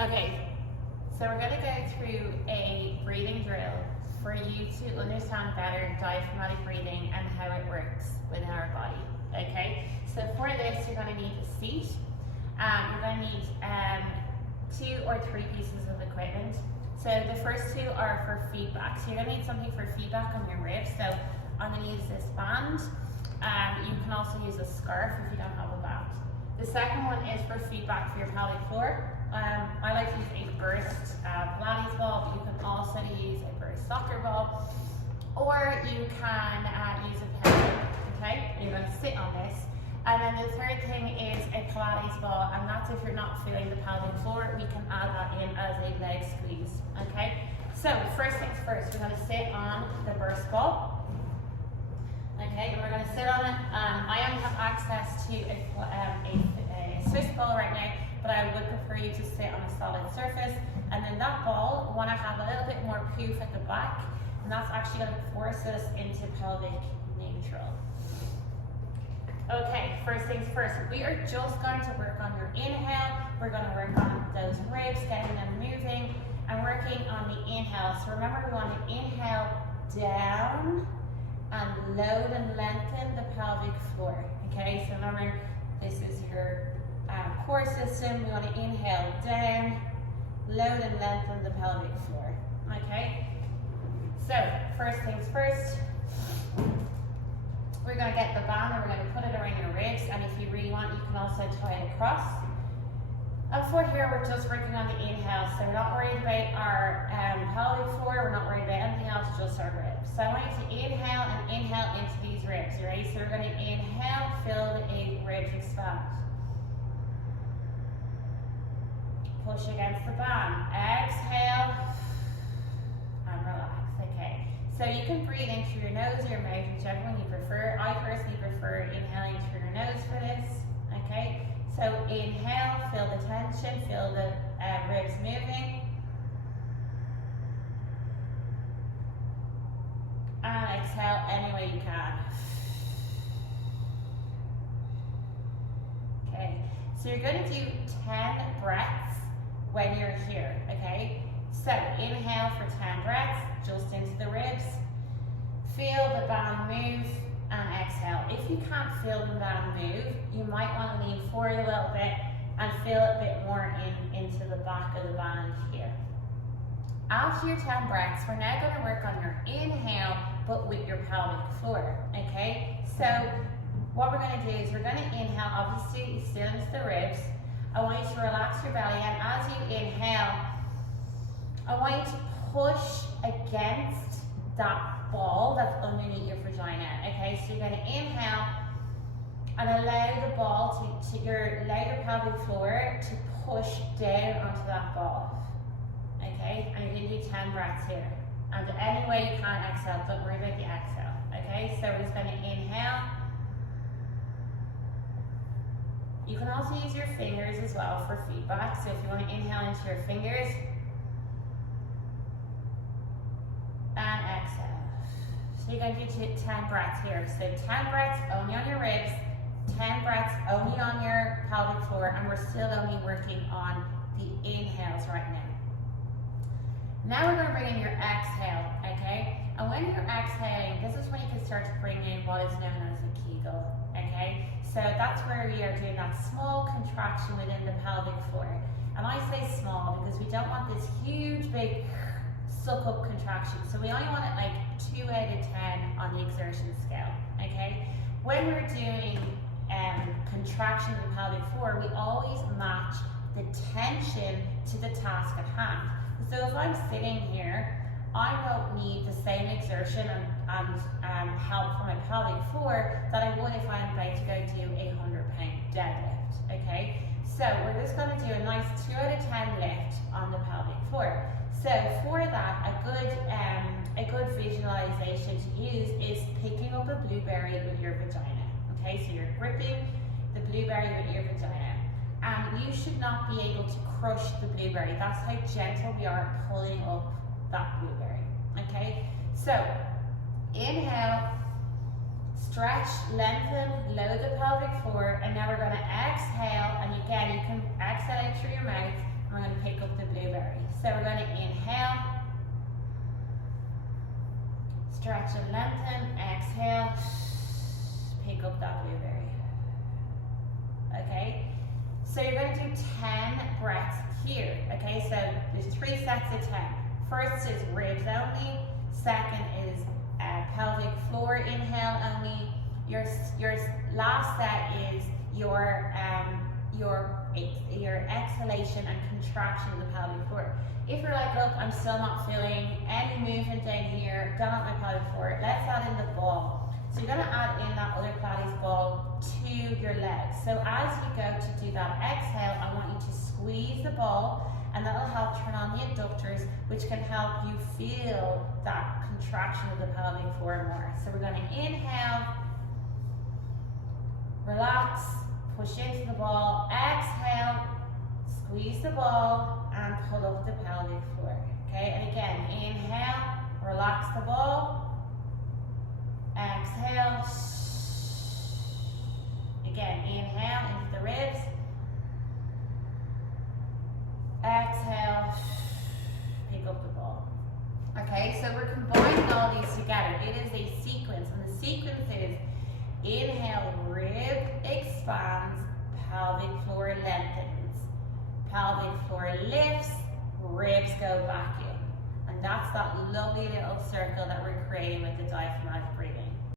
Okay, so we're going to go through a breathing drill for you to understand better diaphragmatic breathing and how it works within our body. Okay, so for this you're going to need a seat. You're going to need 2 or 3 pieces of equipment. So the first 2 are for feedback. So you're going to need something for feedback on your ribs. So I'm going to use this band. You can also use a scarf if you don't have a band. The second one is for feedback for your pelvic floor. I like to use a burst Pilates ball, but you can also use a burst soccer ball, or you can use a pen. Okay, you're going to sit on this. And then the third thing is a Pilates ball, and that's if you're not feeling the pelvic floor, we can add that in as a leg squeeze. Okay, so first things first, we're going to sit on the burst ball. Okay, and we're going to sit on it. I only have access to a Swiss ball right now, but I would prefer you to sit on a solid surface. And then that ball, we want to have a little bit more poof at the back, and that's actually going to force us into pelvic neutral. Okay, first things first, we are just going to work on your inhale. We're going to work on those ribs, getting them moving, and working on the inhale. So remember, we want to inhale down and load and lengthen the pelvic floor. Okay, so remember, this is your core system. We want to inhale down, load and lengthen the pelvic floor. Okay, so first things first, we're going to get the band and we're going to put it around your ribs, and if you really want, you can also tie it across. And for here, we're just working on the inhale, so we're not worried about our pelvic floor, we're not worried about anything else, just our ribs. So I want you to inhale and inhale into these ribs, right? So we're going to inhale, fill the ribs expand. Push against the band, exhale, and relax, okay. So you can breathe in through your nose or your mouth, whichever one you prefer. I personally prefer inhaling through your nose for this, okay. So inhale, feel the tension, feel the ribs moving. And exhale any way you can. Okay, so you're going to do 10 breaths when you're here, okay? So inhale for 10 breaths, just into the ribs. Feel the band move. And exhale. If you can't feel the band move, you might want to lean forward a little bit and feel a bit more into the back of the band here. After your 10 breaths, we're now going to work on your inhale, but with your pelvic floor, okay? So what we're going to do is we're going to inhale, obviously still into the ribs. I want you to relax your belly, and as you inhale, I want you to push against that ball that's underneath your vagina, okay? So you're going to inhale and allow the ball allow your pelvic floor to push down onto that ball, okay? And you're going to do 10 breaths here. And any way you can exhale, don't worry about the exhale, okay? So we're just going to inhale. You can also use your fingers as well for feedback. So if you want to inhale into your fingers, and exhale. So you're going to do 10 breaths here. So 10 breaths only on your ribs, 10 breaths only on your pelvic floor, and we're still only working on the inhales right now. Now we're going to bring in your exhale, okay? And when you're exhaling, this is when you can start to bring in what is known as a Kegel, okay? So that's where we are doing that small contraction within the pelvic floor. And I say small because we don't want this huge, big suck up contraction. So we only want it like 2 out of 10 on the exertion scale, okay? When we're doing contraction of the pelvic floor, we always match the tension to the task at hand. So if I'm sitting here, I don't need the same exertion and help from my pelvic floor that I would if I'm about to go do a 100-pound deadlift, okay? So we're just going to do a nice 2 out of 10 lift on the pelvic floor. So for that, a good visualization to use is picking up a blueberry with your vagina. Okay, so you're gripping the blueberry with your vagina. And you should not be able to crush the blueberry. That's how gentle we are pulling up that blueberry. Okay, so inhale, stretch, lengthen, load the pelvic floor, and now we're going to exhale. And again, you can exhale out through your mouth. I'm going to pick up stretch and lengthen. Exhale, pick up that blueberry. Okay, so you're going to do 10 breaths here. Okay, so there's 3 sets of 10. First is ribs only. Second is pelvic floor inhale only. Your last set is your exhalation and contraction of the pelvic floor. If you're like, look, I'm still not feeling any movement down here, don't want my pelvic floor, let's add in the ball. So you're going to add in that other Pilates ball to your legs. So as you go to do that exhale, I want you to squeeze the ball, and that'll help turn on the adductors, which can help you feel that contraction of the pelvic floor more. So we're going to inhale, relax, push into the ball, exhale, squeeze the ball, and pull up the pelvic floor. Okay, and again, inhale, relax the ball, exhale, again, inhale into the ribs, exhale, pick up the ball. Okay, so we're combining all these together. It is a sequence, and the sequence is inhale, rib expands, pelvic floor lengthens, pelvic floor lifts, ribs go back in. And that's that lovely little circle that we're creating with the diaphragmatic breathing.